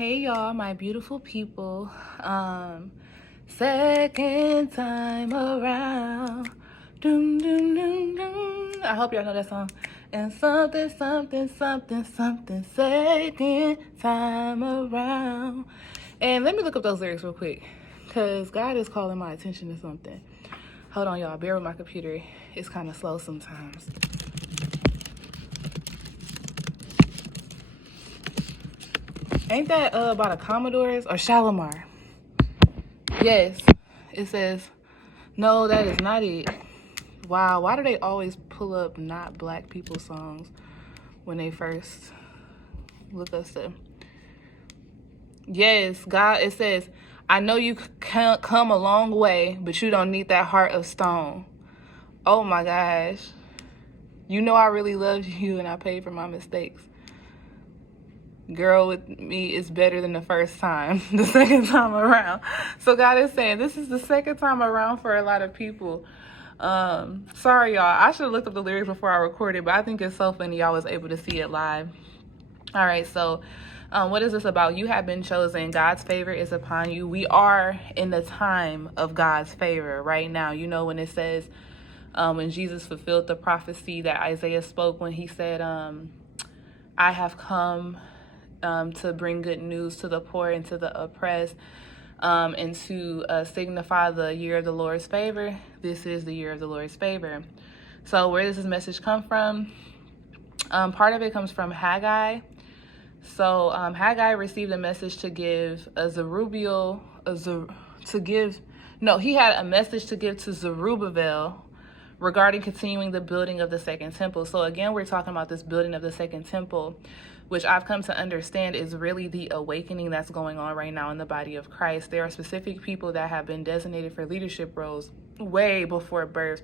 Hey y'all, my beautiful people. Second time around. Doom, doom, doom, doom. I hope y'all know that song. And something, second time around. And let me look up those lyrics real quick, because God is calling my attention to something. Hold on, y'all. Bear with my computer. It's kind of slow sometimes. Ain't that about a Commodores or Shalimar? Yes. It says, no, that is not it. Wow, why do they always pull up not black people songs when they first look us up? Yes, God, it says, I know you can't come a long way, but you don't need that heart of stone. Oh my gosh. You know I really love you and I paid for my mistakes. Girl with me is better than the first time, the second time around. So God is saying this is the second time around for a lot of people. Sorry, y'all. I should have looked up the lyrics before I recorded, but I think it's so funny y'all was able to see it live. All right, so what is this about? You have been chosen. God's favor is upon you. We are in the time of God's favor right now. You know, when it says, when Jesus fulfilled the prophecy that Isaiah spoke when he said, I have come to bring good news to the poor and to the oppressed, and to signify the year of the Lord's favor. This is the year of the Lord's favor. So where does this message come from? Part of it comes from Haggai. So Haggai received a message to give he had a message to give to Zerubbabel regarding continuing the building of the second temple. So again, we're talking about this building of the second temple, which I've come to understand is really the awakening that's going on right now in the body of Christ. There are specific people that have been designated for leadership roles way before birth.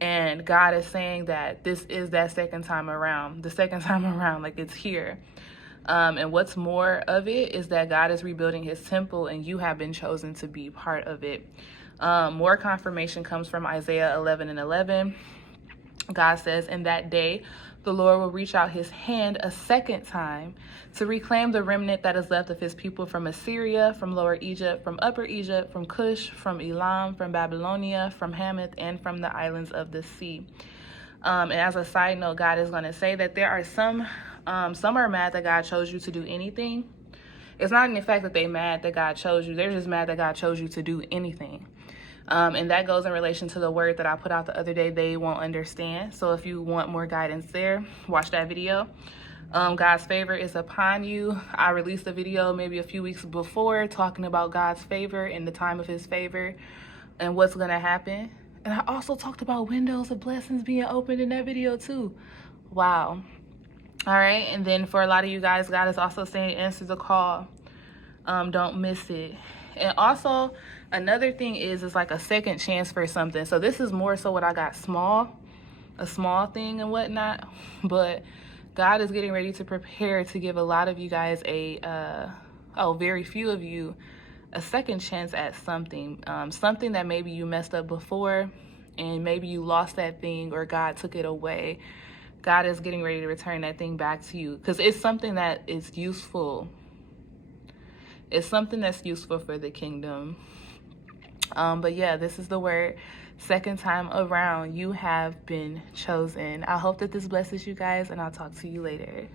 And God is saying that this is that second time around, like it's here. And what's more of it is that God is rebuilding his temple and you have been chosen to be part of it. More confirmation comes from Isaiah 11:11. God says, in that day, the Lord will reach out his hand a second time to reclaim the remnant that is left of his people from Assyria, from Lower Egypt, from Upper Egypt, from Cush, from Elam, from Babylonia, from Hamath, and from the islands of the sea. And as a side note, God is going to say that there are some are mad that God chose you to do anything. It's not in the fact that they're mad that God chose you. They're just mad that God chose you to do anything. And that goes in relation to the word that I put out the other day, they won't understand. So if you want more guidance there, watch that video. God's favor is upon you. I released a video maybe a few weeks before talking about God's favor and the time of his favor and what's going to happen. And I also talked about windows of blessings being opened in that video too. Wow. All right. And then for a lot of you guys, God is also saying answer the call. Don't miss it. And also another thing is like a second chance for something. So this is more so what I got a small thing and whatnot, but God is getting ready to prepare to give a lot of you guys very few of you, a second chance at something, something that maybe you messed up before and maybe you lost that thing or God took it away. God is getting ready to return that thing back to you because it's something that is useful. It's something that's useful for the kingdom. But yeah, this is the word. Second time around, you have been chosen. I hope that this blesses you guys, and I'll talk to you later.